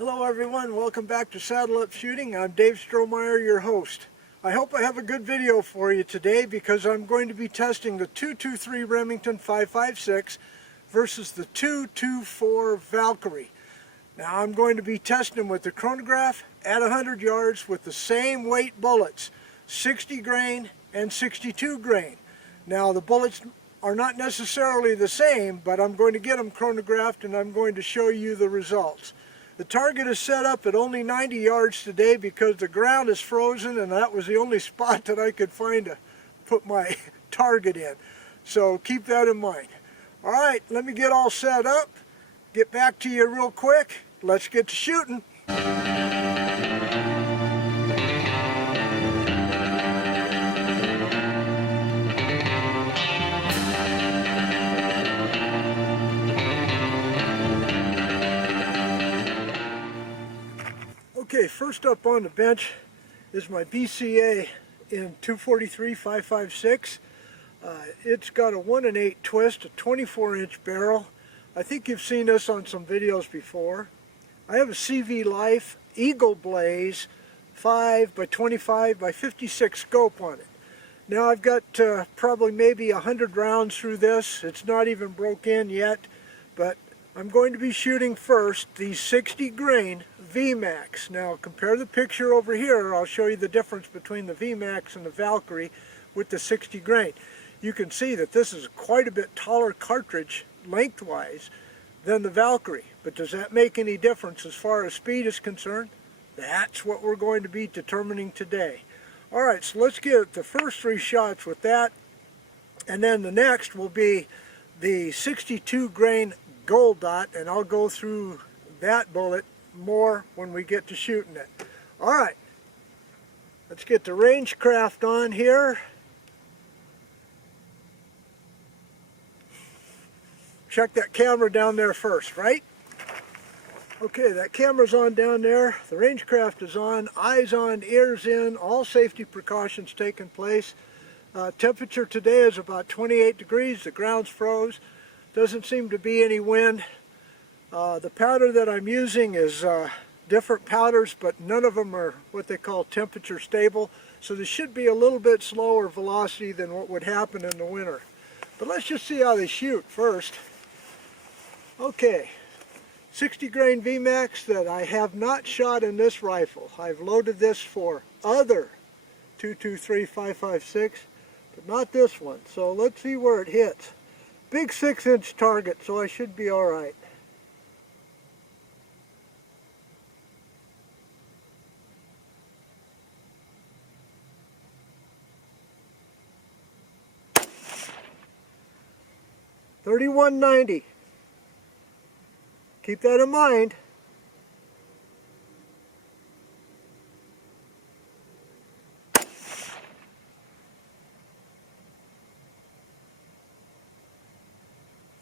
Hello everyone, welcome back to Saddle Up Shooting. I'm Dave Strohmeyer, your host. I hope I have a good video for you today because I'm going to be testing the 223 Remington 5.56 versus the 224 Valkyrie. Now I'm going to be testing them with the chronograph at 100 yards with the same weight bullets, 60 grain and 62 grain. Now the bullets are not necessarily the same, but I'm going to get them chronographed and I'm going to show you the results. The target is set up at only 90 yards today because the ground is frozen and that was the only spot that I could find to put my target in. So keep that in mind. Alright, let me get all set up, get back to you real quick. Let's get to shooting. Okay, first up on the bench is my BCA in 243 5.56. It's got a 1 1/8 twist, a 24-inch barrel. I think you've seen this on some videos before. I have a CV Life Eagle Blaze 5x25x56 scope on it. Now I've got probably maybe 100 rounds through this. It's not even broke in yet, but I'm going to be shooting first the 60 grain VMAX. Now compare the picture over here. I'll show you the difference between the VMAX and the Valkyrie with the 60 grain. You can see that this is quite a bit taller cartridge lengthwise than the Valkyrie. But does that make any difference as far as speed is concerned? That's what we're going to be determining today. Alright, so let's get the first 3 shots with that, and then the next will be the 62 grain gold dot, and I'll go through that bullet more when we get to shooting it. Alright, let's get the rangecraft on here. Check that camera down there first, right? Okay, that camera's on down there, the rangecraft is on, eyes on, ears in, all safety precautions taking place. Temperature today is about 28 degrees, the ground's froze. Doesn't seem to be any wind. The powder that I'm using is different powders, but none of them are what they call temperature stable. So this should be a little bit slower velocity than what would happen in the winter. But let's just see how they shoot first. Okay, 60 grain VMAX that I have not shot in this rifle. I've loaded this for other 223 5.56, but not this one. So let's see where it hits. Big 6-inch target, so I should be alright. $31.90. Keep that in mind.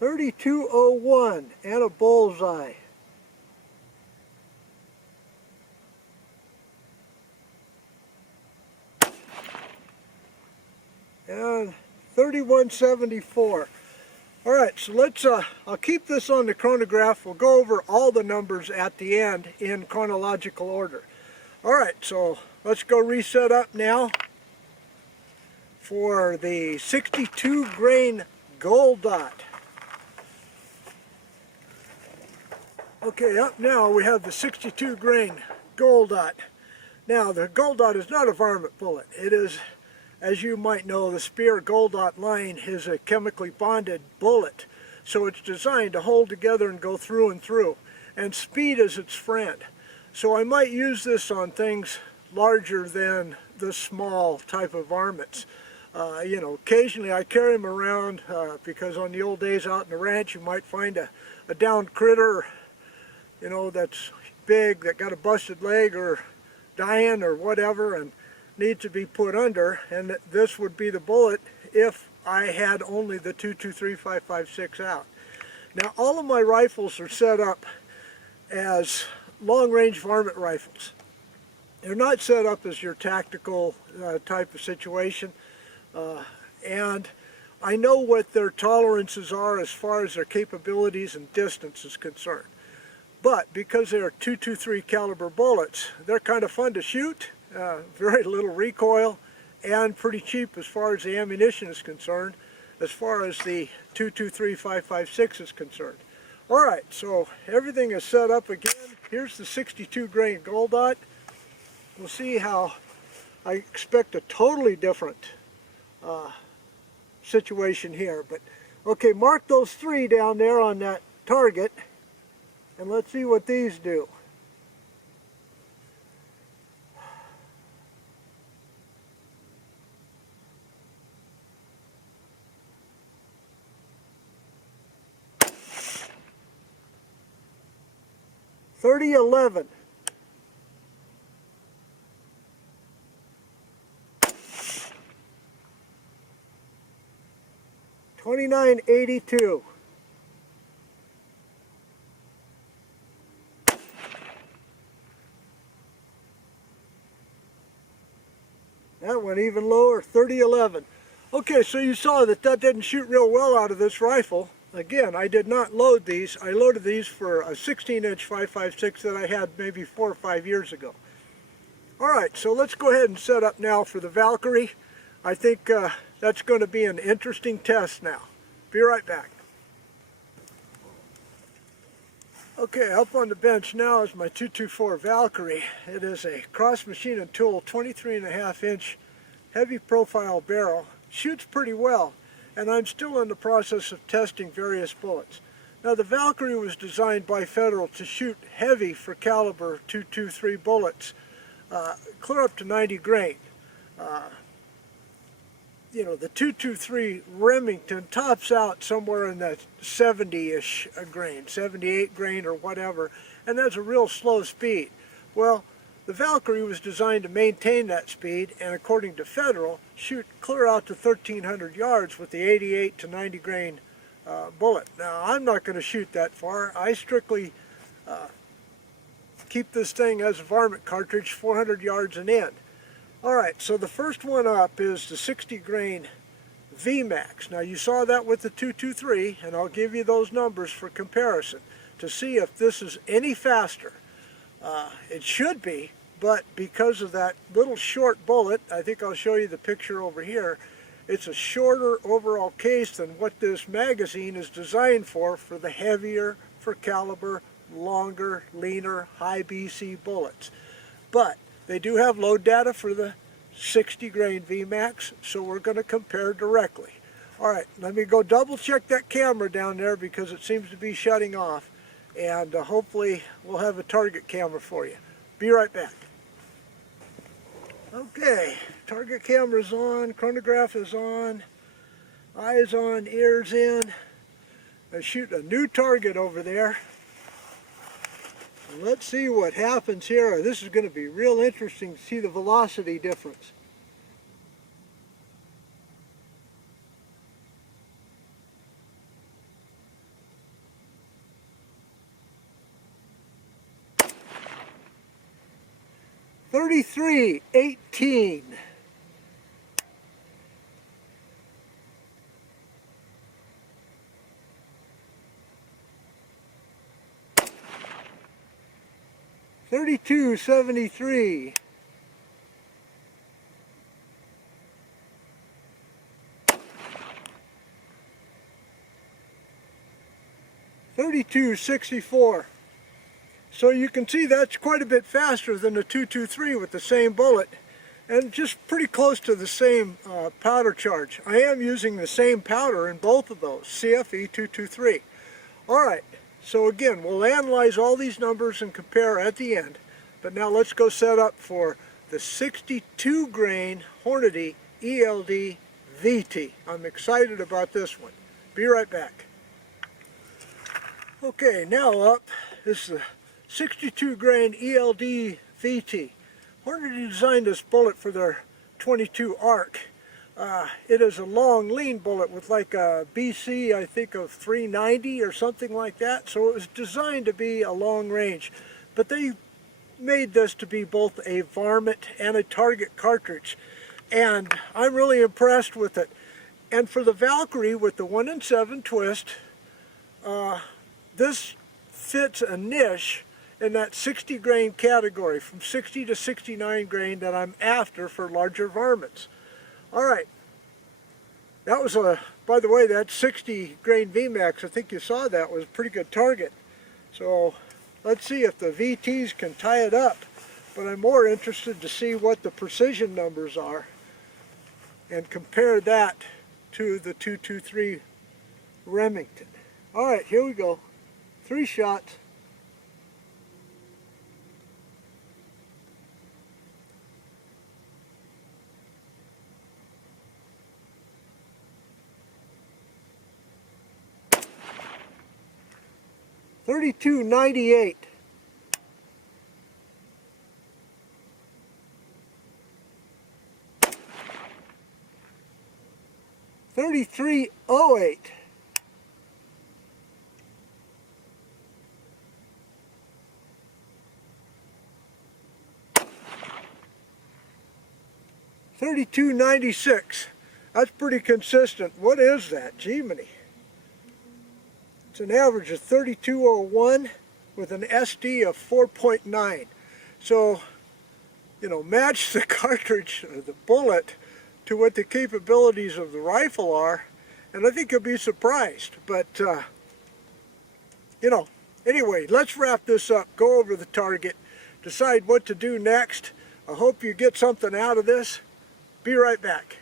$32.01 and a bullseye. And $31.74. Alright, so let's, I'll keep this on the chronograph. We'll go over all the numbers at the end in chronological order. Alright, so let's go reset up now for the 62 grain gold dot. Okay, up now we have the 62 grain gold dot. Now the gold dot is not a varmint bullet. It is, as you might know, the Speer gold dot line is a chemically bonded bullet. So it's designed to hold together and go through and through. And speed is its friend. So I might use this on things larger than the small type of varmints. You know, occasionally I carry them around because on the old days out in the ranch you might find a downed critter, you know, that's big, that got a busted leg or dying or whatever and need to be put under, and this would be the bullet if I had only the 223 5.56 out. Now all of my rifles are set up as long-range varmint rifles. They're not set up as your tactical type of situation, and I know what their tolerances are as far as their capabilities and distance is concerned. but because they're .223 caliber bullets, they're kind of fun to shoot, very little recoil, and pretty cheap as far as the ammunition is concerned, as far as the .223 5.56 is concerned. Alright, so everything is set up again. Here's the 62 grain gold dot. We'll see how I expect a totally different situation here. But okay, mark those 3 down there on that target, and let's see what these do. .30-11. .29-82. That went even lower, .30-11. Okay, so you saw that didn't shoot real well out of this rifle. Again, I did not load these. I loaded these for a 16-inch 5.56 that I had maybe 4 or 5 years ago. Alright, so let's go ahead and set up now for the Valkyrie. I think that's going to be an interesting test now. Be right back. Okay, up on the bench now is my 224 Valkyrie. It is a cross machine and tool 23.5-inch heavy profile barrel. Shoots pretty well, and I'm still in the process of testing various bullets. Now, the Valkyrie was designed by Federal to shoot heavy for caliber .223 bullets, clear up to 90 grain. You know, the .223 Remington tops out somewhere in that 70-ish grain, 78 grain or whatever, and that's a real slow speed. Well, the Valkyrie was designed to maintain that speed, and according to Federal, shoot clear out to 1,300 yards with the 88 to 90 grain bullet. Now, I'm not going to shoot that far. I strictly keep this thing as a varmint cartridge, 400 yards and in. Alright, so the first one up is the 60 grain VMAX. Now, you saw that with the 223, and I'll give you those numbers for comparison to see if this is any faster. It should be, but because of that little short bullet, I think I'll show you the picture over here, it's a shorter overall case than what this magazine is designed for the heavier, for caliber, longer, leaner, high BC bullets. But they do have load data for the 60 grain VMAX, so we're going to compare directly. Alright, let me go double check that camera down there because it seems to be shutting off, and hopefully we'll have a target camera for you. Be right back. Okay, target camera's on, chronograph is on, eyes on, ears in. I shoot a new target over there. Let's see what happens here. This is going to be real interesting to see the velocity difference. .33-18. .32-73. .32-64. So you can see that's quite a bit faster than the 223 with the same bullet, and just pretty close to the same powder charge. I am using the same powder in both of those, CFE 223. Alright, so again, we'll analyze all these numbers and compare at the end, but now let's go set up for the 62 grain Hornady ELD-VT. I'm excited about this one. Be right back. Okay, now up is the 62 grain ELD-VT. Hornady designed this bullet for their 22 ARC. It is a long, lean bullet with like a BC, I think, of 390 or something like that. So it was designed to be a long range. But they made this to be both a varmint and a target cartridge. And I'm really impressed with it. And for the Valkyrie with the 1 in 7 twist, this fits a niche in that 60 grain category, from 60 to 69 grain that I'm after for larger varmints. All right, that was by the way, that 60 grain VMAX, I think you saw that, was a pretty good target. So let's see if the VTs can tie it up, but I'm more interested to see what the precision numbers are and compare that to the 223 Remington. All right, here we go. 3 shots. $32.98. $33.08. $32.96. That's pretty consistent. What is that? Jiminy. It's an average of 32.01 with an SD of 4.9. So, you know, match the cartridge or the bullet to what the capabilities of the rifle are, and I think you'll be surprised. But, you know, anyway, let's wrap this up, go over the target, decide what to do next. I hope you get something out of this. Be right back.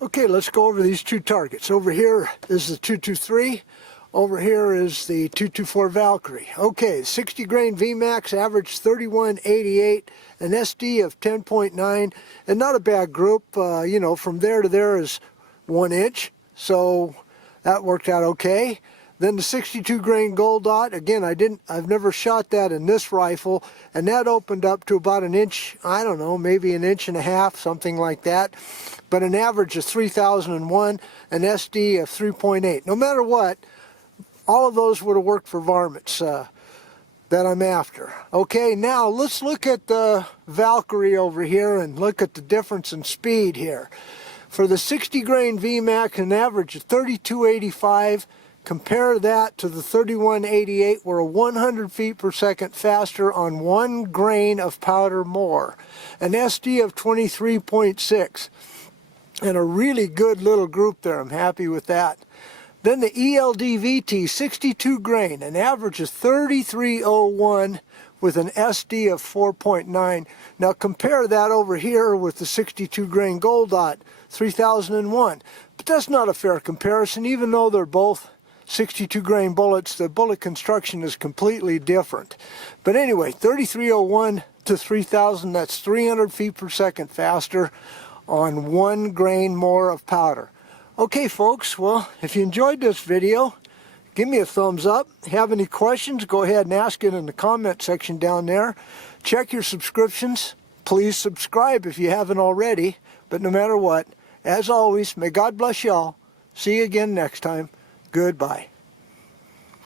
Okay, let's go over these 2 targets. Over here is the 223. Over here is the 224 Valkyrie. Okay, 60 grain VMAX, average 31.88, an SD of 10.9, and not a bad group. You know, from there to there is 1 inch, so that worked out okay. Then the 62 grain gold dot, again, I've never shot that in this rifle, and that opened up to about 1 inch, I don't know, maybe 1.5 inches, something like that. But an average of 3001, an SD of 3.8. No matter what, all of those would have worked for varmints that I'm after. Okay, now let's look at the Valkyrie over here and look at the difference in speed here. For the 60 grain VMAX, an average of 32.85. Compare that to the 31.88. We're 100 feet per second faster on 1 grain of powder more. An SD of 23.6. And a really good little group there. I'm happy with that. Then the ELD-VT 62 grain, an average of 33.01 with an SD of 4.9. Now compare that over here with the 62 grain gold dot, 3001. But that's not a fair comparison. Even though they're both 62 grain bullets, the bullet construction is completely different. But anyway, 3301 to 3000, that's 300 feet per second faster on 1 grain more of powder. Okay folks, well, if you enjoyed this video, give me a thumbs up. Have any questions, go ahead and ask it in the comment section down there. Check your subscriptions. Please subscribe if you haven't already. But no matter what, as always, may God bless y'all. See you again next time. Goodbye.